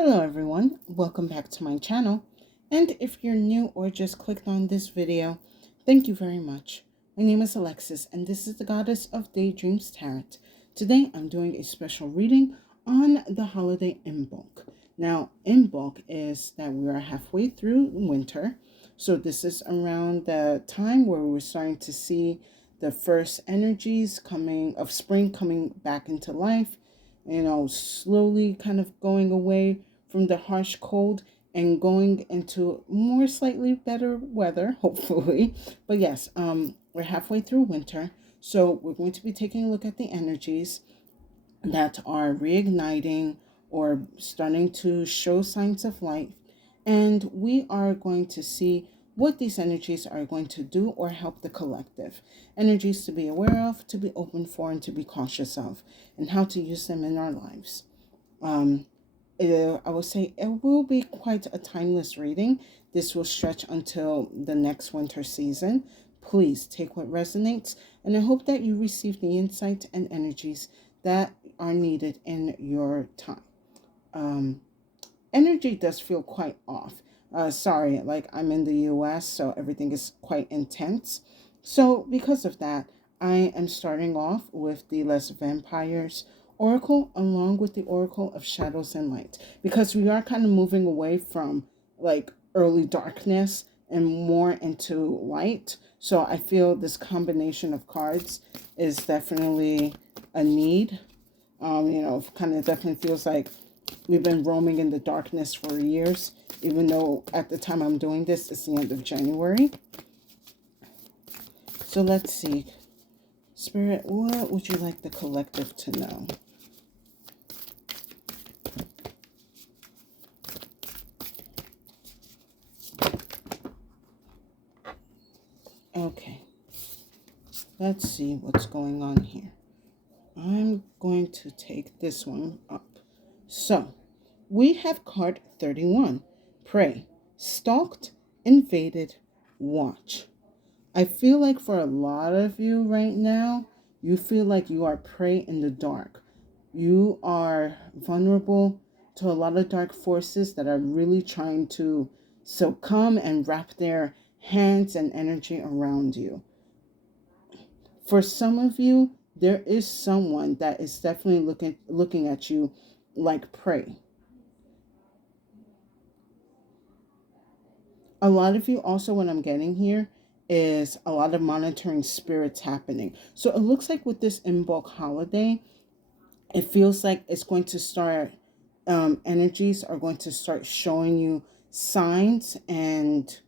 Hello everyone, welcome back to my channel. And if you're new or just clicked on this video, thank you very much. My name is Alexis and this is the Goddess of Daydreams Tarot. Today I'm doing a special reading on the holiday Imbolc. Now Imbolc is that we are halfway through winter. So this is around the time where we're starting to see the first energies of spring coming back into life, slowly kind of going away from the harsh cold and going into more slightly better weather, hopefully. But yes, we're halfway through winter. So we're going to be taking a look at the energies that are reigniting or starting to show signs of life. And we are going to see what these energies are going to do or help the collective. Energies to be aware of, to be open for, and to be cautious of, and how to use them in our lives. I would say it will be quite a timeless reading. This will stretch until the next winter season. Please take what resonates, and I hope that you receive the insight and energies that are needed in your time. Energy does feel quite off. Sorry, like I'm in the US, so everything is quite intense. So because of that, I am starting off with the Les Vampires Oracle along with the Oracle of Shadows and Light, because we are kind of moving away from like early darkness and more into light. So I feel this combination of cards is definitely a need. Kind of definitely feels like we've been roaming in the darkness for years, even though at the time I'm doing this, it's the end of January. So let's see. Spirit, what would you like the collective to know? Okay. Let's see what's going on here. I'm going to take this one up. So, we have card 31. Pray. Stalked, invaded, watch. I feel like for a lot of you right now, you feel like you are prey in the dark. You are vulnerable to a lot of dark forces that are really trying to succumb and wrap their hands and energy around you. For some of you, there is someone that is definitely looking at you like prey. A lot of you also, what I'm getting here is a lot of monitoring spirits happening. So it looks like with this Imbolc holiday, it feels like it's going to start, energies are going to start showing you signs and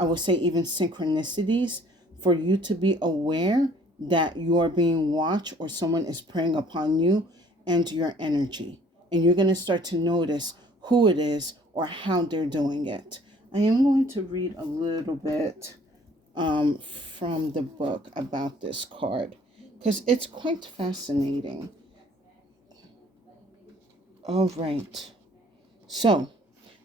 I would say even synchronicities for you to be aware that you are being watched or someone is preying upon you and your energy. And you're going to start to notice who it is or how they're doing it. I am going to read a little bit from the book about this card because it's quite fascinating. All right. So,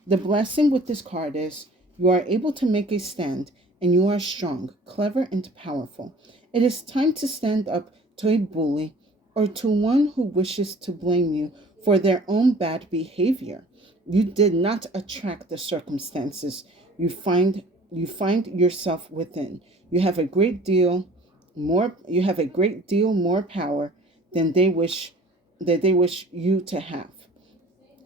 the blessing with this card is you are able to make a stand and you are strong, clever, and powerful. It is time to stand up to a bully or to one who wishes to blame you for their own bad behavior. You did not attract the circumstances you find yourself within. You have a great deal more power than they wish you to have.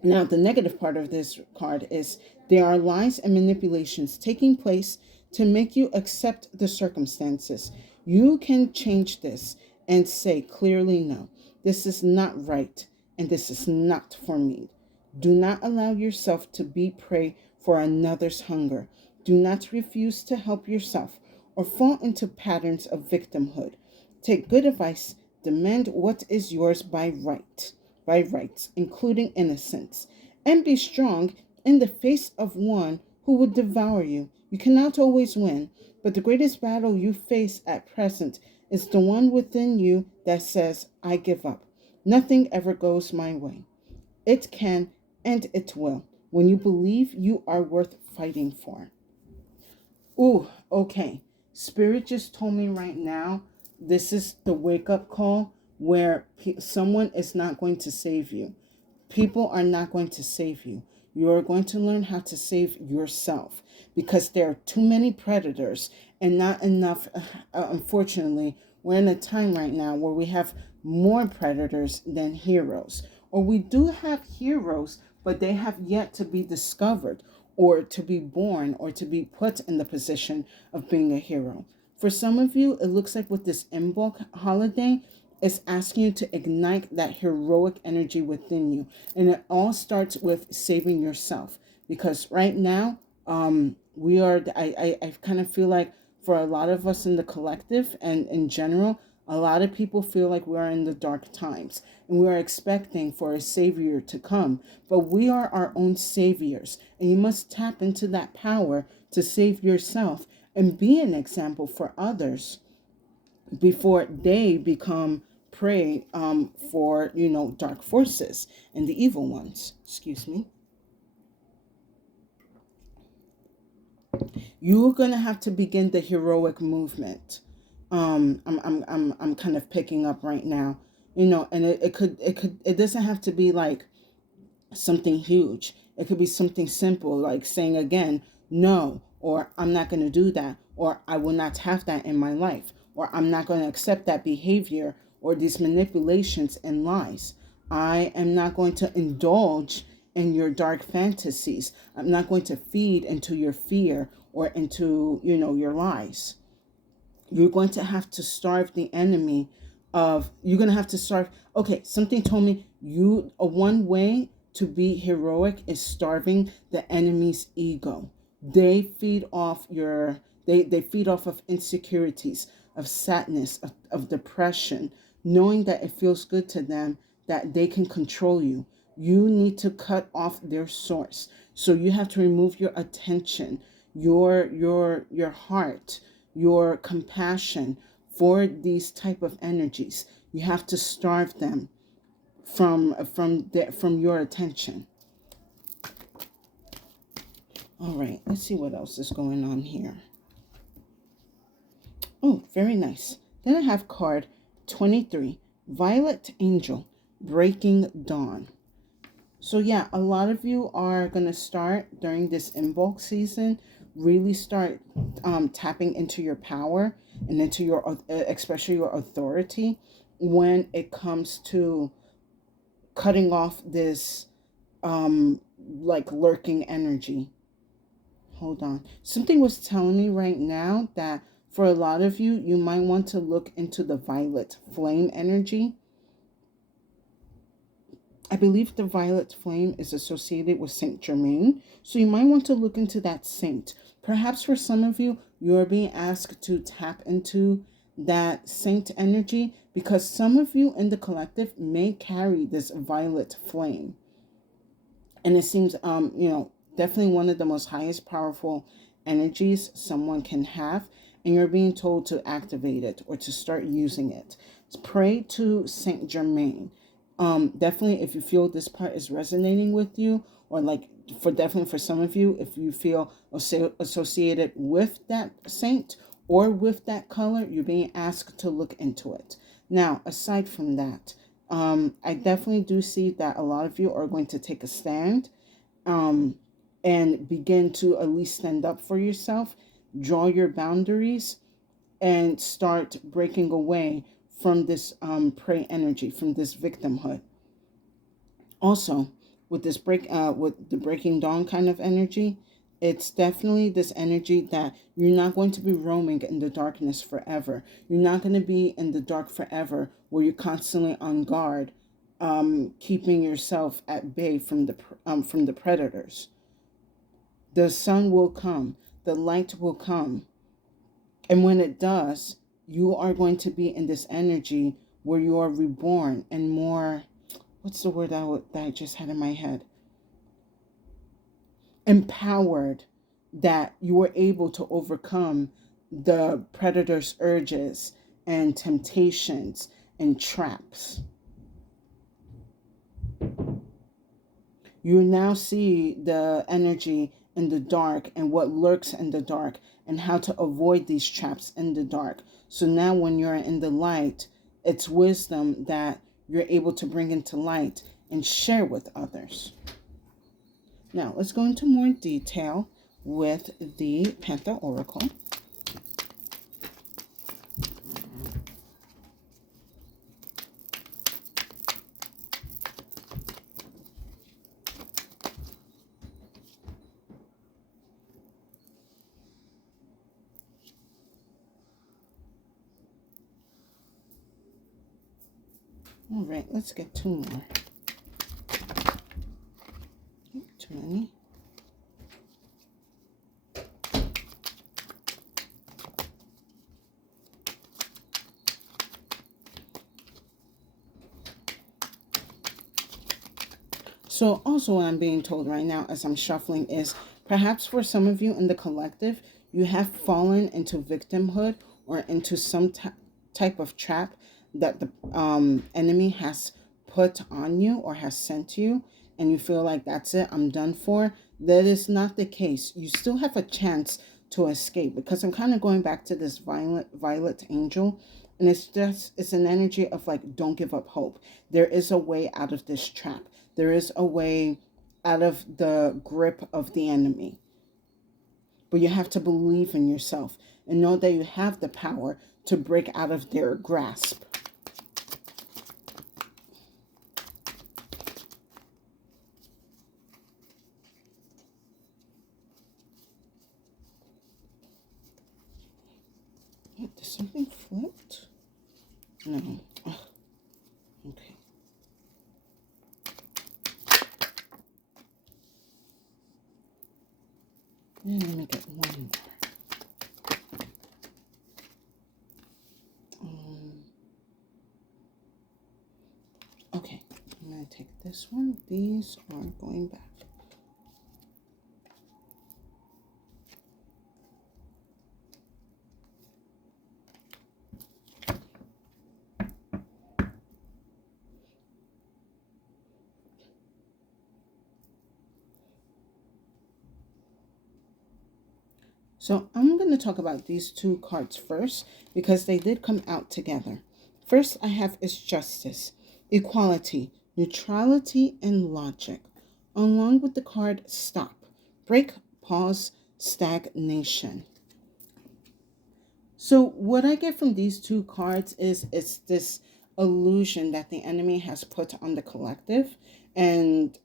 Now, the negative part of this card is there are lies and manipulations taking place to make you accept the circumstances. You can change this and say clearly, no, this is not right and this is not for me. Do not allow yourself to be prey for another's hunger. Do not refuse to help yourself or fall into patterns of victimhood. Take good advice, demand what is yours by rights, including innocence, and be strong in the face of one who would devour you. You cannot always win, but the greatest battle you face at present is the one within you that says, I give up. Nothing ever goes my way. It can and it will when you believe you are worth fighting for. Ooh, okay. Spirit just told me right now, this is the wake up call where someone is not going to save you. People are not going to save you. You're going to learn how to save yourself, because there are too many predators and not enough. Unfortunately, we're in a time right now where we have more predators than heroes. Or we do have heroes, but they have yet to be discovered or to be born or to be put in the position of being a hero. For some of you, it looks like with this Imbolc holiday, it's asking you to ignite that heroic energy within you. And it all starts with saving yourself. Because right now, we are, I kind of feel like for a lot of us in the collective and in general, a lot of people feel like we are in the dark times and we are expecting for a savior to come. But we are our own saviors. And you must tap into that power to save yourself and be an example for others before they become prey for, dark forces and the evil ones. Excuse me. You're gonna have to begin the heroic movement. I'm kind of picking up right now, and it doesn't have to be like something huge. It could be something simple, like saying again, no, or I'm not going to do that, or I will not have that in my life, or I'm not going to accept that behavior or these manipulations and lies. I am not going to indulge in your dark fantasies. I'm not going to feed into your fear or into, your lies. You're going to have to starve the enemy you're going to have to starve. Okay, something told me one way to be heroic is starving the enemy's ego. They feed off they feed off of insecurities, of sadness, of depression, knowing that it feels good to them that they can control you. You need to cut off their source. So you have to remove your attention, your heart, your compassion for these type of energies. You have to starve them from your attention. All right, let's see what else is going on here. Oh, very nice. Then I have card 23, Violet Angel, Breaking Dawn. So yeah, a lot of you are going to start during this Imbolc season, really start tapping into your power and into your, especially your authority when it comes to cutting off this like lurking energy. Hold on. Something was telling me right now that for a lot of you, you might want to look into the violet flame energy. I believe the violet flame is associated with Saint Germain. So you might want to look into that saint. Perhaps for some of you, you're being asked to tap into that saint energy because some of you in the collective may carry this violet flame. And it seems, definitely one of the most highest powerful energies someone can have. And you're being told to activate it or to start using it. Pray to Saint Germain. Definitely if you feel this part is resonating with you, or like definitely for some of you, if you feel associated with that saint or with that color, you're being asked to look into it. Now, aside from that, I definitely do see that a lot of you are going to take a stand and begin to at least stand up for yourself, draw your boundaries, and start breaking away from this prey energy, from this victimhood. Also, with this with the breaking dawn kind of energy, it's definitely this energy that you're not going to be roaming in the darkness forever. You're not going to be in the dark forever where you're constantly on guard, keeping yourself at bay from the predators. The sun will come, the light will come, and when it does, you are going to be in this energy where you are reborn and more, what's the word that I just had in my head? Empowered, that you were able to overcome the predator's urges and temptations and traps. You now see the energy in the dark and what lurks in the dark and how to avoid these traps in the dark. So now when you're in the light, it's wisdom that you're able to bring into light and share with others. Now, let's go into more detail with the Panther Oracle. All right, let's get two more. Too many. So also what I'm being told right now as I'm shuffling is perhaps for some of you in the collective, you have fallen into victimhood or into some type of trap that the enemy has put on you or has sent you, and you feel like that's it, I'm done for. That is not the case. You still have a chance to escape, because I'm kind of going back to this violet angel, and it's an energy of like, don't give up hope. There is a way out of this trap. There is a way out of the grip of the enemy. But you have to believe in yourself and know that you have the power to break out of their grasp. What, did something flipped? No. Ugh. Okay. And let me get one more. Okay, I'm going to take this one. These are going back. So I'm going to talk about these two cards first because they did come out together. First I have is justice, equality, neutrality, and logic, along with the card stop, break, pause, stagnation. So what I get from these two cards is it's this illusion that the enemy has put on the collective, and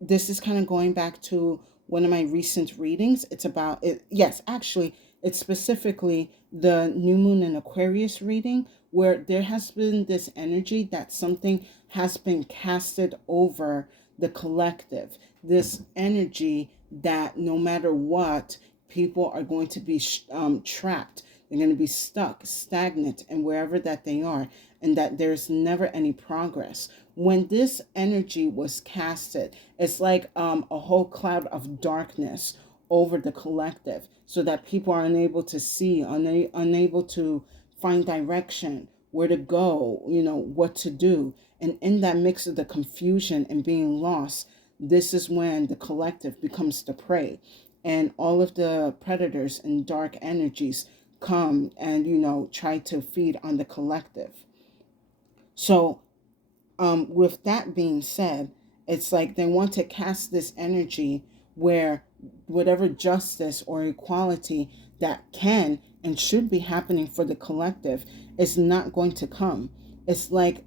this is kind of going back to one of my recent readings. It's about it. Yes, actually, it's specifically the new moon in Aquarius reading, where there has been this energy that something has been casted over the collective. This energy that no matter what, people are going to be trapped. They're going to be stuck, stagnant, and wherever that they are, and that there's never any progress. When this energy was casted, it's like a whole cloud of darkness over the collective, so that people are unable to see, unable to find direction, where to go, what to do. And in that mix of the confusion and being lost, this is when the collective becomes the prey, and all of the predators and dark energies come and try to feed on the collective. So with that being said, it's like they want to cast this energy where whatever justice or equality that can and should be happening for the collective is not going to come. It's like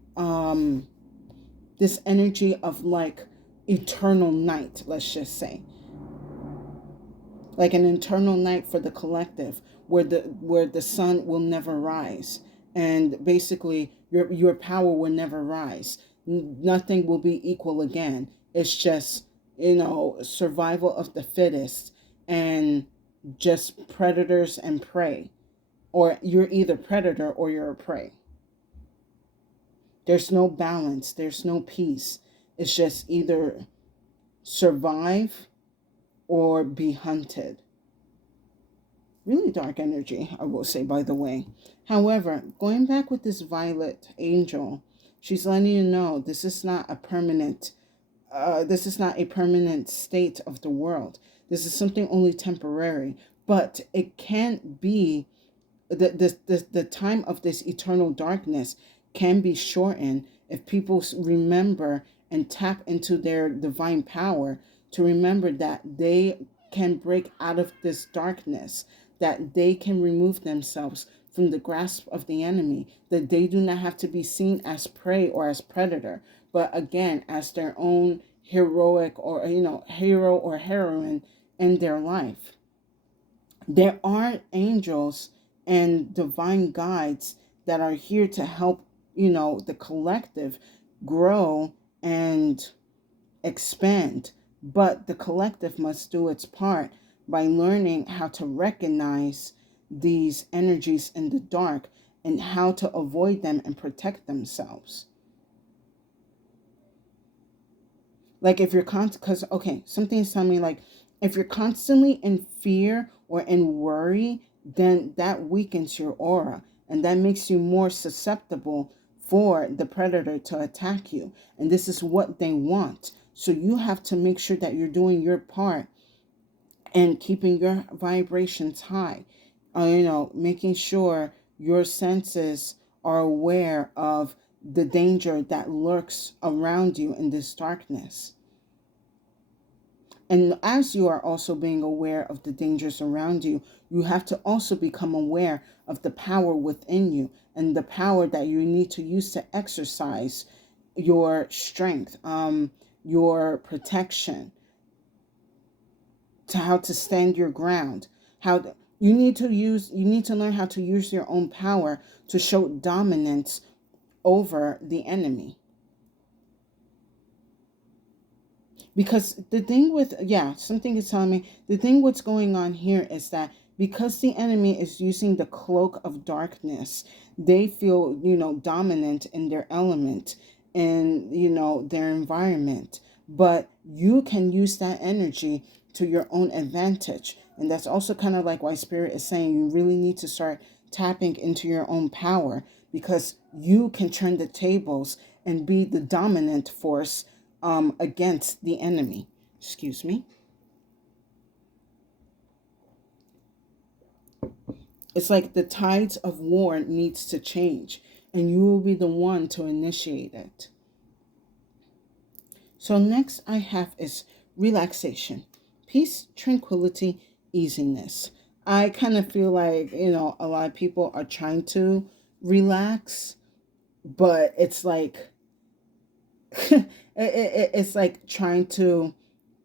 this energy of like eternal night, let's just say, like an eternal night for the collective, where the sun will never rise, and basically your power will never rise. Nothing will be equal again. It's just survival of the fittest, and just predators and prey, or you're either predator or you're a prey. There's no balance, there's no peace. It's just either survive or be hunted. Really dark energy, I will say, by the way. However, going back with this violet angel, she's letting you know this is not a permanent state of the world. This is something only temporary, but it can't be the time of this eternal darkness can be shortened if people remember and tap into their divine power, to remember that they can break out of this darkness, that they can remove themselves from the grasp of the enemy, that they do not have to be seen as prey or as predator, but again, as their own heroic or, hero or heroine in their life. There are angels and divine guides that are here to help, the collective grow and expand. But the collective must do its part by learning how to recognize these energies in the dark and how to avoid them and protect themselves. Like if you're because okay, something's telling me like if you're constantly in fear or in worry, then that weakens your aura and that makes you more susceptible for the predator to attack you. And this is what they want. So you have to make sure that you're doing your part and keeping your vibrations high. Making sure your senses are aware of the danger that lurks around you in this darkness. And as you are also being aware of the dangers around you, you have to also become aware of the power within you and the power that you need to use to exercise your strength, your protection, to how to stand your ground, you need to learn how to use your own power to show dominance over the enemy. Because the thing with, something is telling me, the thing what's going on here is that because the enemy is using the cloak of darkness, they feel, dominant in their element and, their environment. But you can use that energy to your own advantage. And that's also kind of like why Spirit is saying you really need to start tapping into your own power, because you can turn the tables and be the dominant force against the enemy. Excuse me. It's like the tides of war needs to change, and you will be the one to initiate it. So next I have is relaxation, peace, tranquility, easiness. I kind of feel like, a lot of people are trying to relax, but it's like it's like trying to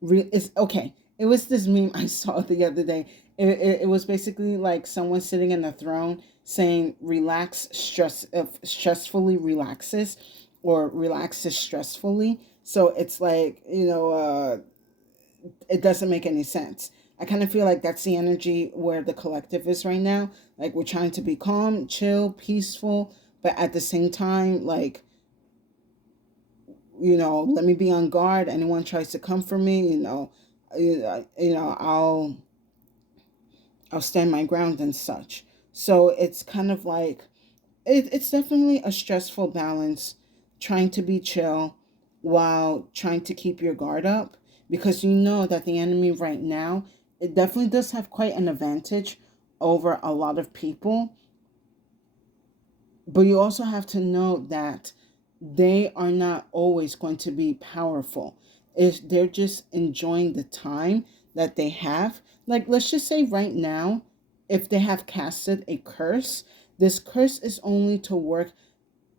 it's okay. It was this meme I saw the other day. It was basically like someone sitting in a throne saying relax stressfully relaxes, or relaxes stressfully. So it's like, it doesn't make any sense. I kind of feel like that's the energy where the collective is right now. Like we're trying to be calm, chill, peaceful, but at the same time, like, let me be on guard. Anyone tries to come for me, I'll stand my ground and such. So it's kind of like it's definitely a stressful balance, trying to be chill while trying to keep your guard up, because you know that the enemy right now, it definitely does have quite an advantage over a lot of people. But you also have to know that they are not always going to be powerful. If they're just enjoying the time that they have. Like, let's just say right now, if they have casted a curse, this curse is only to work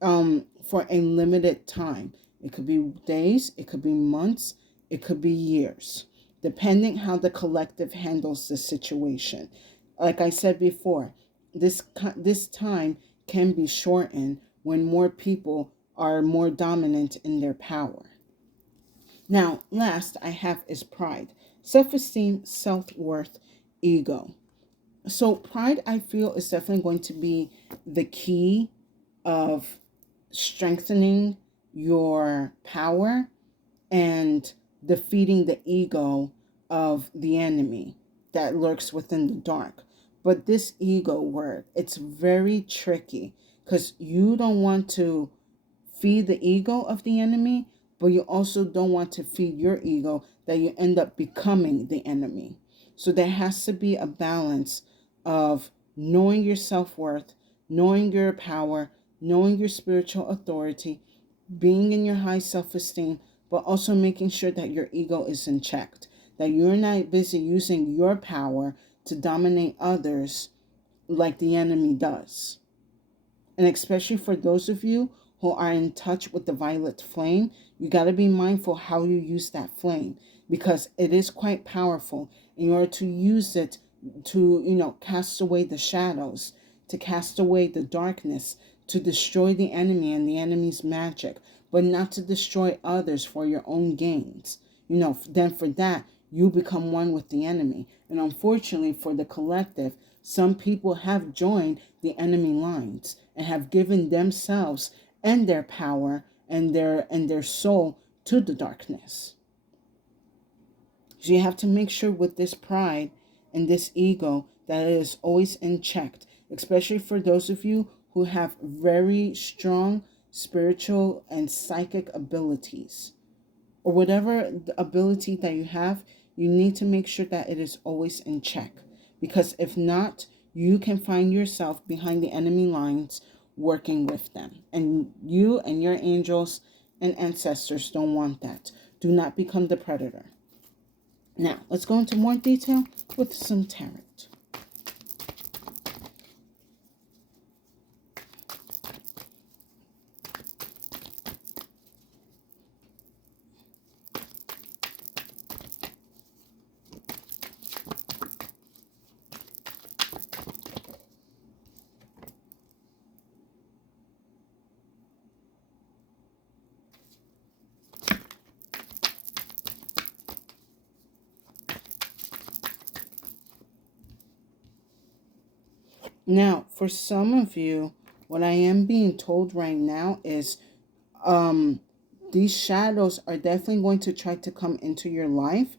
for a limited time. It could be days, it could be months, it could be years, depending how the collective handles the situation. Like I said before, this time can be shortened when more people are more dominant in their power. Now, last I have is pride, self-esteem, self-worth, ego. So pride, I feel, is definitely going to be the key of strengthening your power and defeating the ego of the enemy that lurks within the dark. But this ego word, it's very tricky, because you don't want to feed the ego of the enemy, but you also don't want to feed your ego that you end up becoming the enemy. So there has to be a balance of knowing your self-worth, knowing your power, knowing your spiritual authority, being in your high self-esteem, but also making sure that your ego is in check, that you're not busy using your power to dominate others like the enemy does. And especially for those of you who are in touch with the violet flame, you got to be mindful how you use that flame, because it is quite powerful in order to use it to, cast away the shadows, to cast away the darkness, to destroy the enemy and the enemy's magic, but not to destroy others for your own gains. Then for that, you become one with the enemy. And unfortunately for the collective, some people have joined the enemy lines and have given themselves and their power and their soul to the darkness. So you have to make sure with this pride and this ego that it is always in check, especially for those of you who have very strong spiritual and psychic abilities, or whatever ability that you have. You need to make sure that it is always in check, because if not, you can find yourself behind the enemy lines working with them. And you and your angels and ancestors don't want that. Do not become the predator. Now, let's go into more detail with some tarot. Now, for some of you, what I am being told right now is these shadows are definitely going to try to come into your life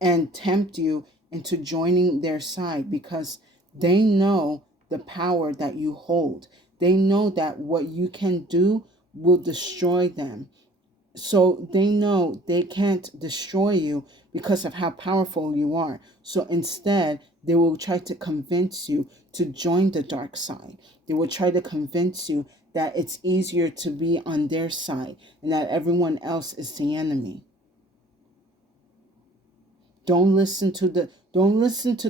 and tempt you into joining their side, because they know the power that you hold. They know that what you can do will destroy them. So they know they can't destroy you because of how powerful you are. So instead, they will try to convince you to join the dark side. They will try to convince you that it's easier to be on their side and that everyone else is the enemy. Don't listen to the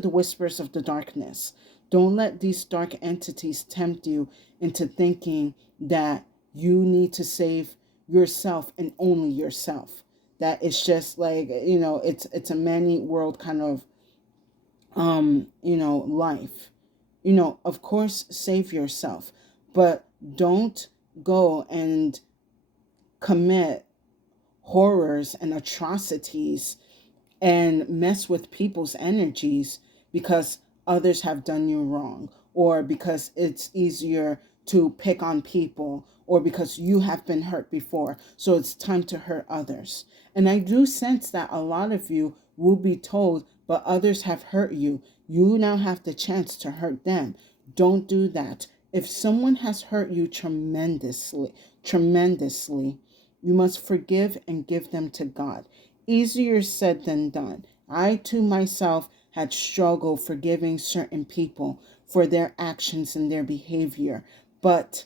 whispers of the darkness. Don't let these dark entities tempt you into thinking that you need to save yourself and only yourself. That it's just like, it's a many world kind of life. Of course, save yourself, but don't go and commit horrors and atrocities and mess with people's energies because others have done you wrong, or because it's easier to pick on people, or because you have been hurt before, so it's time to hurt others. And I do sense that a lot of you will be told, but others have hurt you. You now have the chance to hurt them. Don't do that. If someone has hurt you tremendously, you must forgive and give them to God. Easier said than done. I too myself had struggled forgiving certain people for their actions and their behavior, but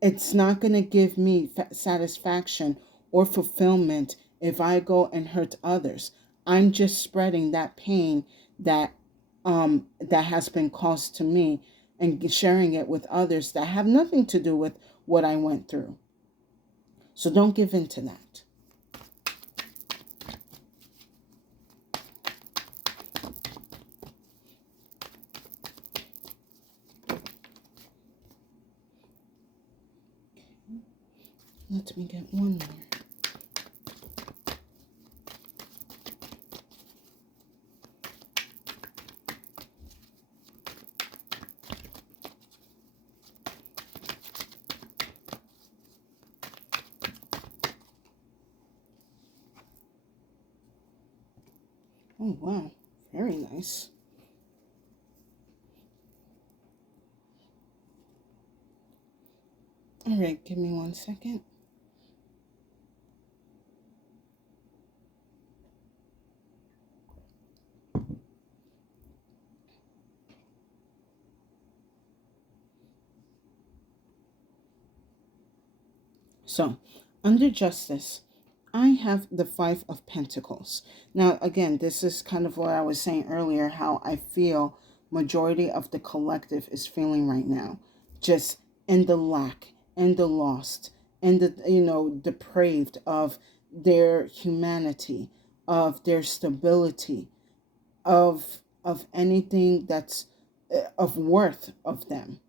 it's not going to give me satisfaction or fulfillment if I go and hurt others. I'm just spreading that pain that that has been caused to me and sharing it with others that have nothing to do with what I went through. So don't give in to that. Let me get one more. Oh, wow. Very nice. All right, give me 1 second. So, under justice, I have the Five of Pentacles. Now, again, this is kind of what I was saying earlier, how I feel majority of the collective is feeling right now. Just in the lack, in the lost, in the, depraved of their humanity, of their stability, of anything that's of worth of them.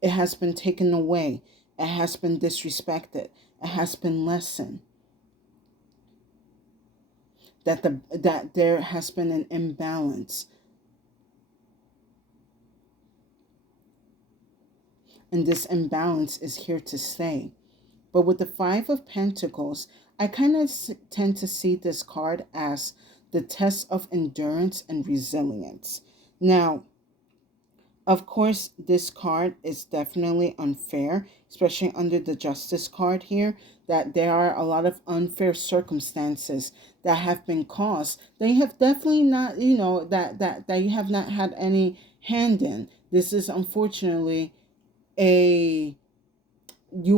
It has been taken away. It has been disrespected. It has been lessened. That there has been an imbalance, and this imbalance is here to stay. But with the Five of Pentacles, I kind of tend to see this card as the test of endurance and resilience. Now, of course, this card is definitely unfair, especially under the Justice card here, that there are a lot of unfair circumstances that have been caused. They have definitely not, that you have not had any hand in. This is unfortunately you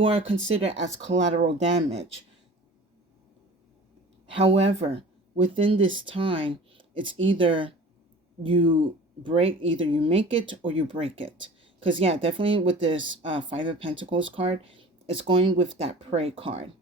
are considered as collateral damage. However, within this time, it's either either you make it or you break it. Because yeah, definitely with this Five of Pentacles card, it's going with that pray card,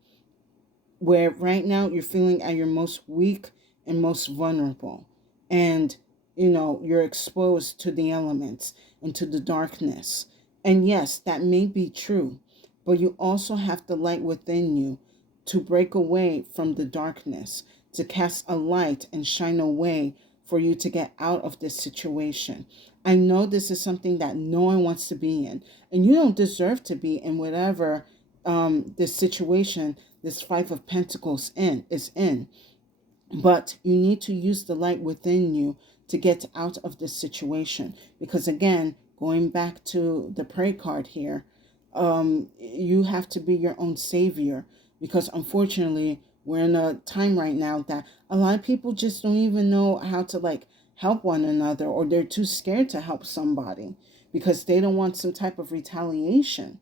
where right now you're feeling at your most weak and most vulnerable, and you're exposed to the elements and to the darkness. And yes, that may be true, but you also have the light within you to break away from the darkness, to cast a light and shine a way for you to get out of this situation. I know this is something that no one wants to be in, and you don't deserve to be in whatever this situation this Five of Pentacles is in. But you need to use the light within you to get out of this situation. Because again, going back to the pray card here, you have to be your own savior. Because unfortunately, we're in a time right now that a lot of people just don't even know how to help one another, or they're too scared to help somebody because they don't want some type of retaliation.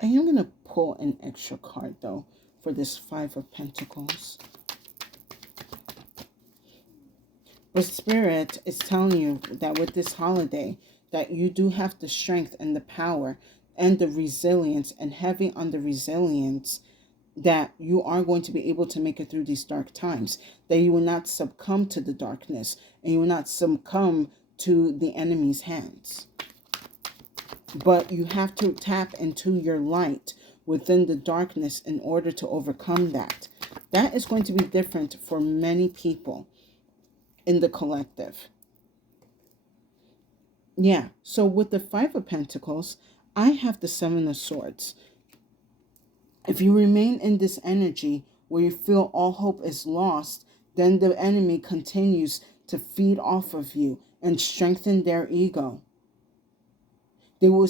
I am going to pull an extra card, though, for this Five of Pentacles. The Spirit is telling you that with this holiday, that you do have the strength and the power and the resilience, and heavy on the resilience, that you are going to be able to make it through these dark times, that you will not succumb to the darkness, and you will not succumb to the enemy's hands. But you have to tap into your light within the darkness in order to overcome that. That is going to be different for many people in the collective. Yeah, so with the Five of Pentacles, I have the Seven of Swords. If you remain in this energy where you feel all hope is lost, then the enemy continues to feed off of you and strengthen their ego. They will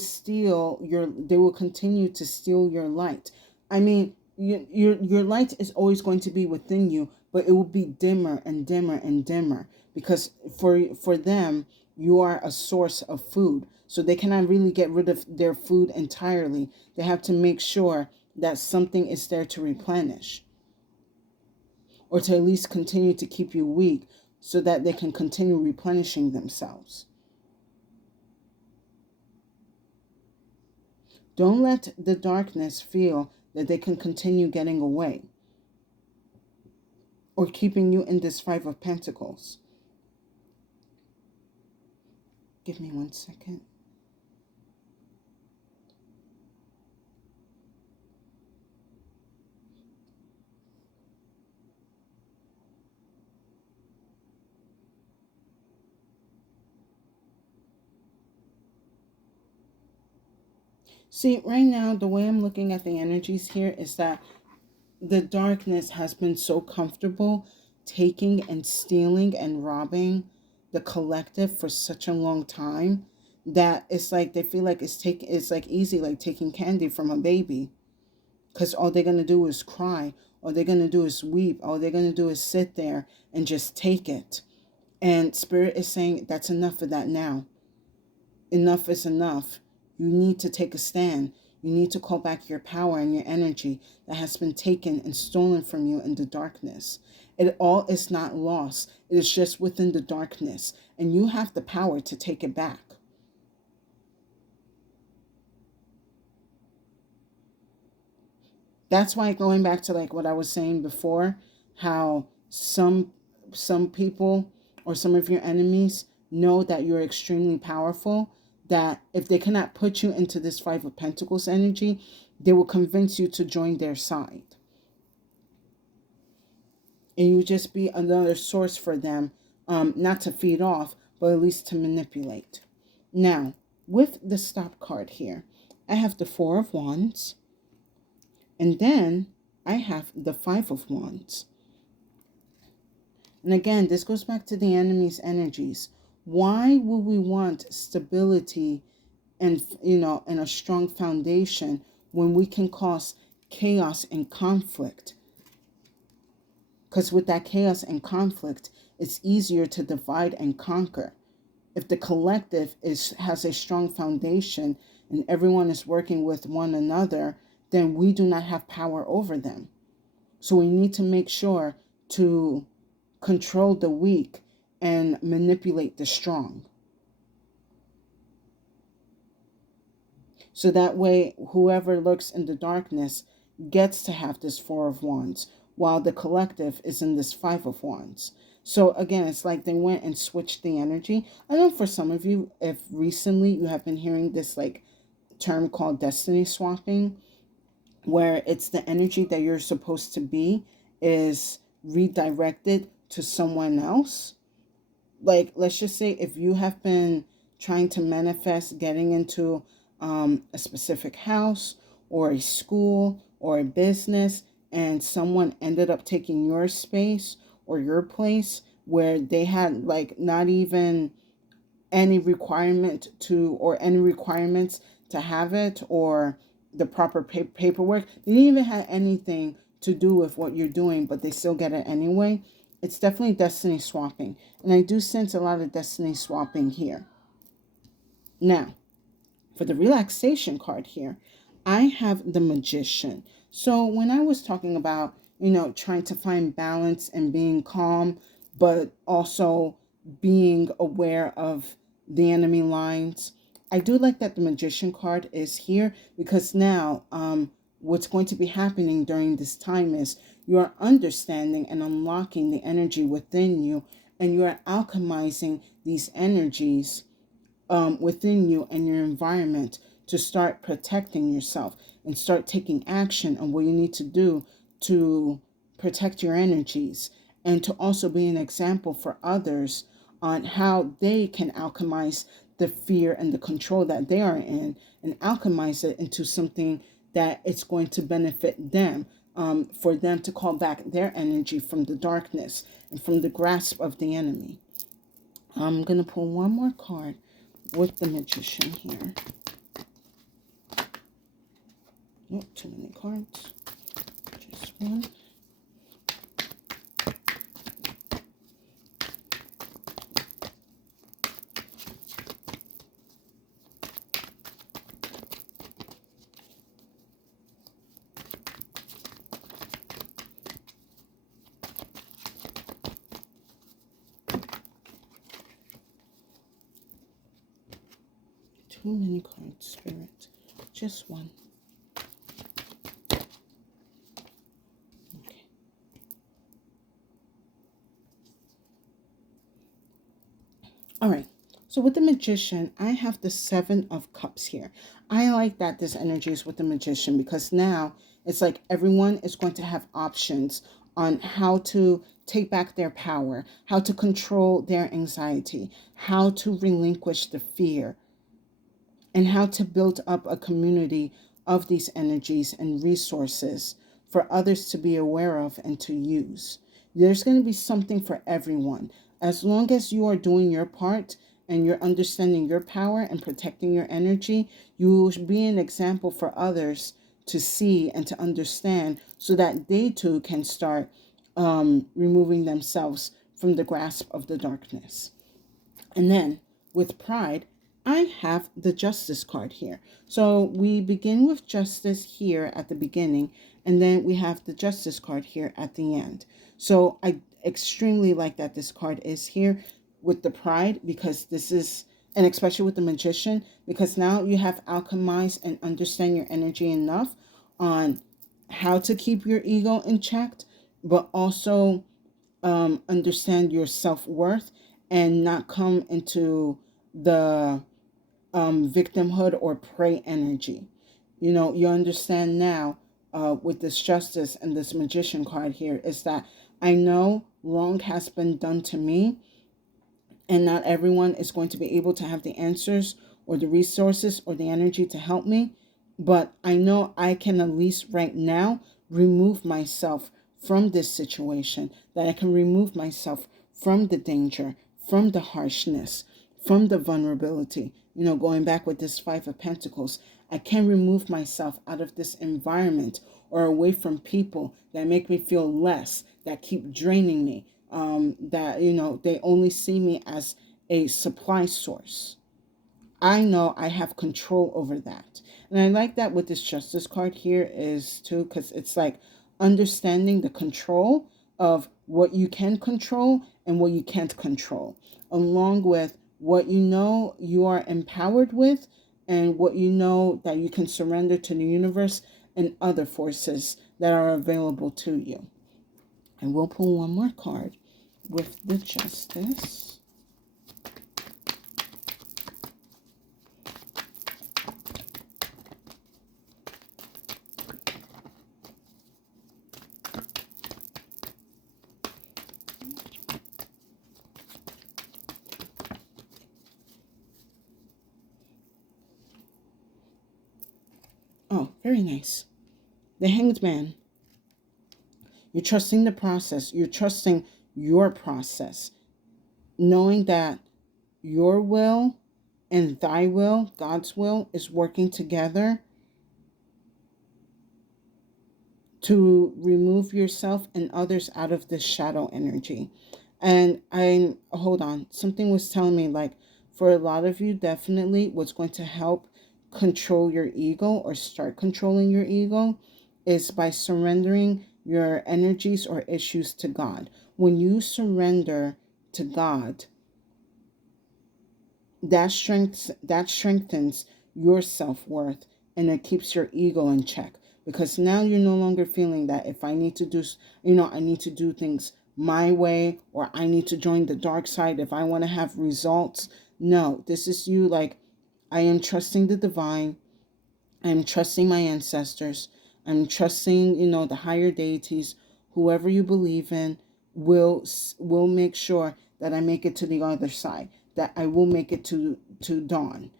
continue to steal your light. I mean, your light is always going to be within you, but it will be dimmer and dimmer and dimmer, because for them, you are a source of food. So they cannot really get rid of their food entirely. They have to make sure that something is there to replenish, or to at least continue to keep you weak so that they can continue replenishing themselves. Don't let the darkness feel that they can continue getting away or keeping you in this Five of Pentacles. Give me 1 second. See, right now, the way I'm looking at the energies here is that the darkness has been so comfortable taking and stealing and robbing the collective for such a long time that it's like they feel like it's like easy, like taking candy from a baby, because all they're going to do is cry, all they're going to do is weep, all they're going to do is sit there and just take it. And Spirit is saying that's enough of that now. Enough is enough. You need to take a stand. You need to call back your power and your energy that has been taken and stolen from you in the darkness. It all is not lost. It is just within the darkness, and you have the power to take it back. That's why, going back to like what I was saying before, how some people or some of your enemies know that you're extremely powerful, that if they cannot put you into this Five of Pentacles energy, they will convince you to join their side. And you just be another source for them, not to feed off, but at least to manipulate. Now, with the Stop card here, I have the Four of Wands, and then I have the Five of Wands. And again, this goes back to the enemy's energies. Why would we want stability and, and a strong foundation when we can cause chaos and conflict? Because with that chaos and conflict, it's easier to divide and conquer. If the collective has a strong foundation and everyone is working with one another, then we do not have power over them. So we need to make sure to control the weak and manipulate the strong. So that way, whoever lurks in the darkness gets to have this Four of Wands, while the collective is in this Five of Wands. So again, it's like they went and switched the energy. I know for some of you, if recently you have been hearing this like term called destiny swapping, where it's the energy that you're supposed to be is redirected to someone else. Like, let's just say if you have been trying to manifest getting into a specific house or a school or a business, and someone ended up taking your space or your place where they had like not even any requirement to, or any requirements to have it, or the proper paperwork. They didn't even have anything to do with what you're doing, but they still get it anyway. It's definitely destiny swapping. And I do sense a lot of destiny swapping here. Now, for the relaxation card here, I have the Magician. So when I was talking about, trying to find balance and being calm, but also being aware of the enemy lines, I do like that the Magician card is here, because now what's going to be happening during this time is you are understanding and unlocking the energy within you, and you are alchemizing these energies within you and your environment to start protecting yourself and start taking action on what you need to do to protect your energies, and to also be an example for others on how they can alchemize the fear and the control that they are in, and alchemize it into something that it's going to benefit them, for them to call back their energy from the darkness and from the grasp of the enemy. I'm going to pull one more card with the Magician here. Nope, too many cards. Just one. Too many cards, Spirit. Just one. Okay. All right. So with the Magician, I have the Seven of Cups here. I like that this energy is with the Magician, because now it's like everyone is going to have options on how to take back their power, how to control their anxiety, how to relinquish the fear, and how to build up a community of these energies and resources for others to be aware of and to use. There's going to be something for everyone. As long as you are doing your part and you're understanding your power and protecting your energy, you will be an example for others to see and to understand, so that they too can start removing themselves from the grasp of the darkness. And then with Pride, I have the Justice card here. So we begin with Justice here at the beginning, and then we have the Justice card here at the end. So I extremely like that this card is here with the Pride, because this is, and especially with the Magician, because now you have alchemized and understand your energy enough on how to keep your ego in check, but also understand your self-worth and not come into the victimhood or prey energy. You understand now with this Justice and this Magician card here is that I know wrong has been done to me, and not everyone is going to be able to have the answers or the resources or the energy to help me. But I know I can at least right now remove myself from this situation, that I can remove myself from the danger, from the harshness, from the vulnerability. Going back with this Five of Pentacles, I can remove myself out of this environment or away from people that make me feel less, that keep draining me, that, they only see me as a supply source. I know I have control over that. And I like that with this Justice card here is too, because it's like understanding the control of what you can control and what you can't control, along with what you are empowered with, and what that you can surrender to the universe and other forces that are available to you. And we'll pull one more card with the Justice. Oh, very nice. The Hanged Man. You're trusting the process. You're trusting your process, knowing that your will and thy will, God's will, is working together to remove yourself and others out of this shadow energy. And hold on, something was telling me, like, for a lot of you, definitely what's going to help control your ego or start controlling your ego is by surrendering your energies or issues to God. When you surrender to God, that strengthens your self-worth, and it keeps your ego in check, because now you're no longer feeling that if I need to do, I need to do things my way, or I need to join the dark side if I want to have results. No, this is you, like, I am trusting the divine. I'm trusting my ancestors. I'm trusting, the higher deities. Whoever you believe in will make sure that I make it to the other side, that I will make it to dawn,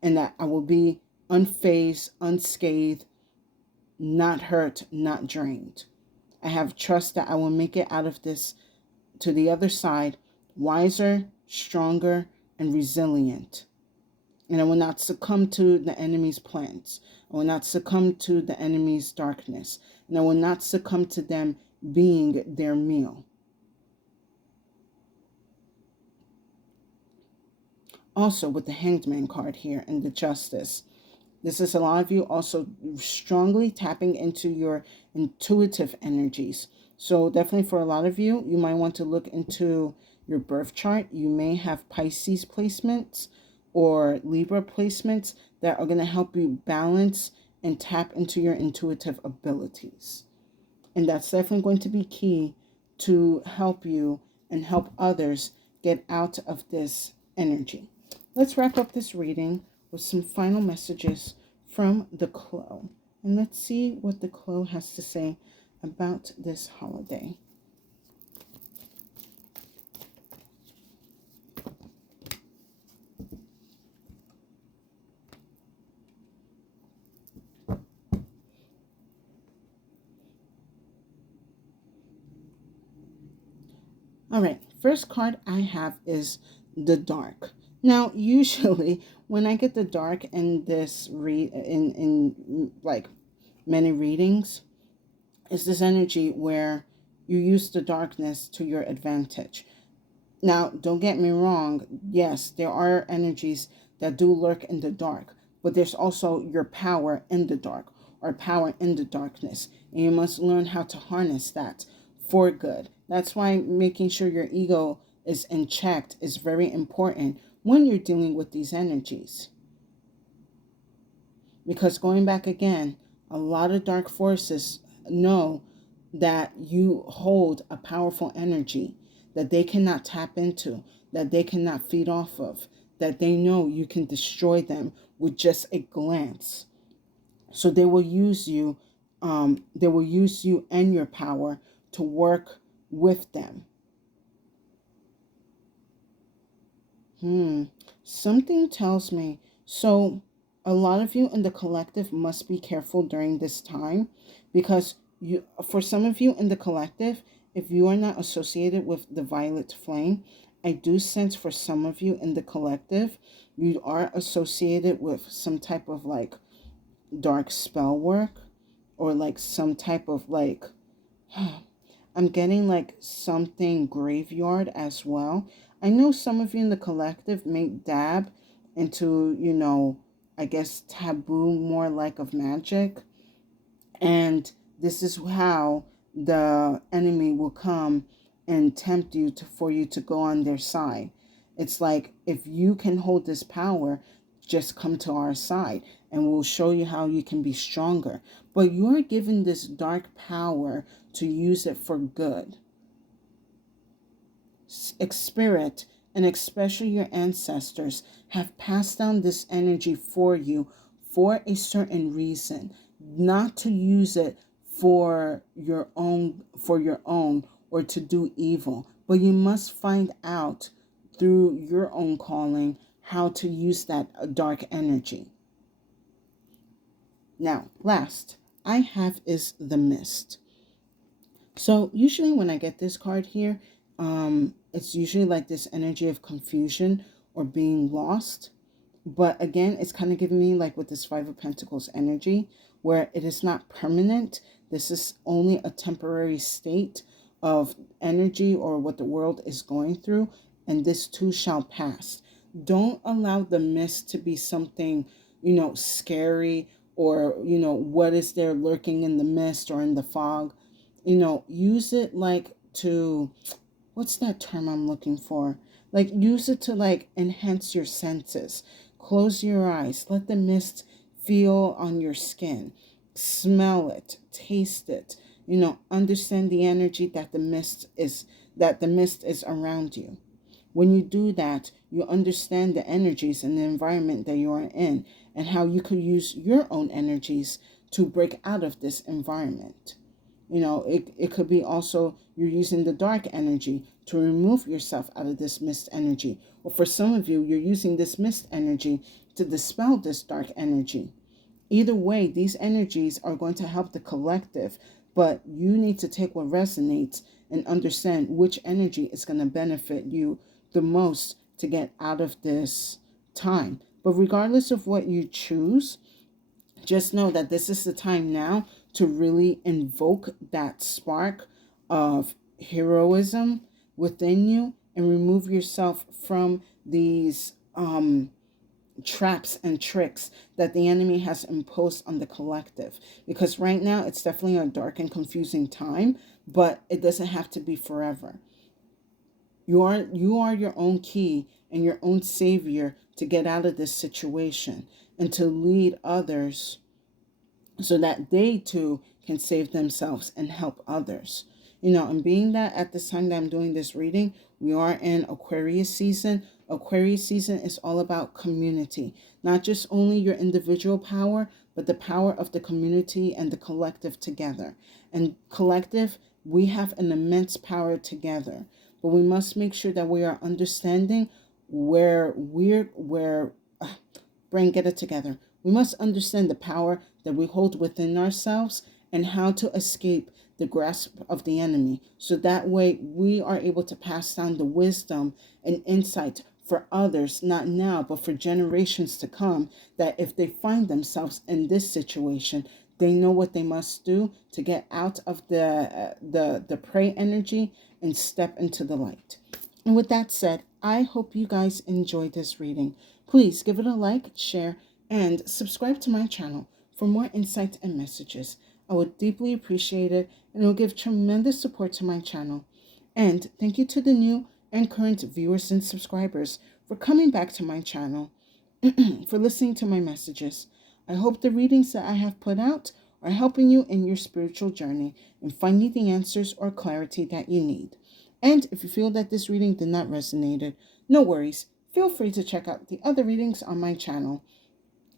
and that I will be unfazed, unscathed, not hurt, not drained. I have trust that I will make it out of this to the other side wiser, stronger, and resilient. And I will not succumb to the enemy's plans. I will not succumb to the enemy's darkness. And I will not succumb to them being their meal. Also, with the Hanged Man card here and the Justice, this is a lot of you also strongly tapping into your intuitive energies. So definitely for a lot of you, you might want to look into your birth chart. You may have Pisces placements or Libra placements that are going to help you balance and tap into your intuitive abilities. And that's definitely going to be key to help you and help others get out of this energy. Let's wrap up this reading with some final messages from the Crow. And let's see what the Crow has to say about this holiday. All right, first card I have is the Dark. Now, usually when I get the Dark in this in like many readings, it's this energy where you use the darkness to your advantage. Now, don't get me wrong. Yes, there are energies that do lurk in the dark, but there's also your power in the dark, or power in the darkness. And you must learn how to harness that for good. That's why making sure your ego is in check is very important when you're dealing with these energies. Because going back again, a lot of dark forces know that you hold a powerful energy that they cannot tap into, that they cannot feed off of, that they know you can destroy them with just a glance. So they will use you, and your power to work with them. Something tells me, so a lot of you in the collective must be careful during this time, because for some of you in the collective, if you are not associated with the violet flame, I do sense for some of you in the collective, you are associated with some type of like dark spell work, or like some type of like I'm getting like something graveyard as well. I know some of you in the collective may dab into, I guess taboo more like of magic. And this is how the enemy will come and tempt you for you to go on their side. It's like, if you can hold this power, just come to our side and we'll show you how you can be stronger. But you're given this dark power to use it for good. Spirit, and especially your ancestors, have passed down this energy for you for a certain reason, not to use it for your own, or to do evil, but you must find out through your own calling how to use that dark energy. Now, last I have is the mist. So usually when I get this card here, it's usually like this energy of confusion or being lost. But again, it's kind of giving me like with this Five of Pentacles energy, where it is not permanent. This is only a temporary state of energy or what the world is going through. And this too shall pass. Don't allow the mist to be something, scary, or, what is there lurking in the mist or in the fog. Use it like to, what's that term I'm looking for? Like, use it to like enhance your senses. Close your eyes. Let the mist feel on your skin. Smell it. Taste it. Understand the energy that the mist is around you. When you do that, you understand the energies and the environment that you are in, and how you could use your own energies to break out of this environment. It could be also you're using the dark energy to remove yourself out of this mist energy. Or for some of you, you're using this mist energy to dispel this dark energy. Either way, these energies are going to help the collective, but you need to take what resonates and understand which energy is going to benefit you the most to get out of this time. But regardless of what you choose, just know that this is the time now to really invoke that spark of heroism within you and remove yourself from these traps and tricks that the enemy has imposed on the collective. Because right now it's definitely a dark and confusing time, but it doesn't have to be forever. You are your own key and your own savior to get out of this situation and to lead others so that they too can save themselves and help others. And being that at this time that I'm doing this reading, we are in Aquarius season. Aquarius season is all about community, not just only your individual power, but the power of the community and the collective together. And collective, we have an immense power together, but we must make sure that we are understanding brain, get it together. We must understand the power that we hold within ourselves and how to escape the grasp of the enemy. So that way we are able to pass down the wisdom and insight for others, not now, but for generations to come, that if they find themselves in this situation, they know what they must do to get out of the prey energy and step into the light. And with that said, I hope you guys enjoyed this reading. Please give it a like, share, and subscribe to my channel for more insights and messages. I would deeply appreciate it, and it will give tremendous support to my channel. And thank you to the new and current viewers and subscribers for coming back to my channel, for listening to my messages. I hope the readings that I have put out are helping you in your spiritual journey and finding the answers or clarity that you need. And if you feel that this reading did not resonate, no worries. Feel free to check out the other readings on my channel.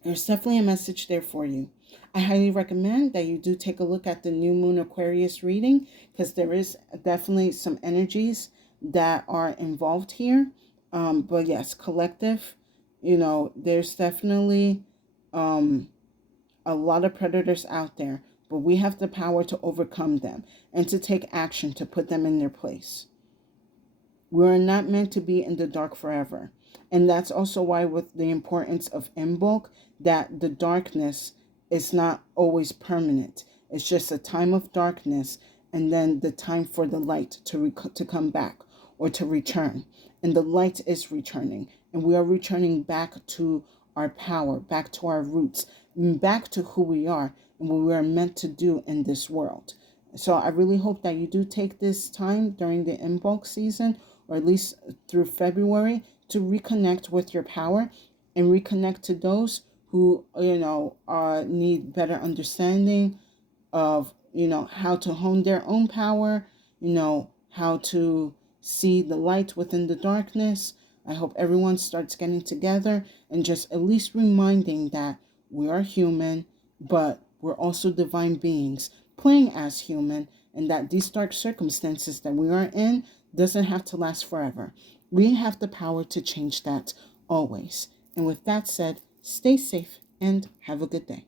There's definitely a message there for you. I highly recommend that you do take a look at the New Moon Aquarius reading, because there is definitely some energies that are involved here. But yes, collective, there's definitely a lot of predators out there, but we have the power to overcome them and to take action to put them in their place. We're not meant to be in the dark forever. And that's also why, with the importance of Imbolc, that the darkness is not always permanent. It's just a time of darkness, and then the time for the light to come back or to return. And the light is returning, and we are returning back to our power, back to our roots, back to who we are and what we are meant to do in this world. So I really hope that you do take this time during the Imbolc season, or at least through February, to reconnect with your power and reconnect to those who, need better understanding of, how to hone their own power, how to see the light within the darkness. I hope everyone starts getting together and just at least reminding that we are human, but we're also divine beings playing as human, and that these dark circumstances that we are in doesn't have to last forever. We have the power to change that always. And with that said, stay safe and have a good day.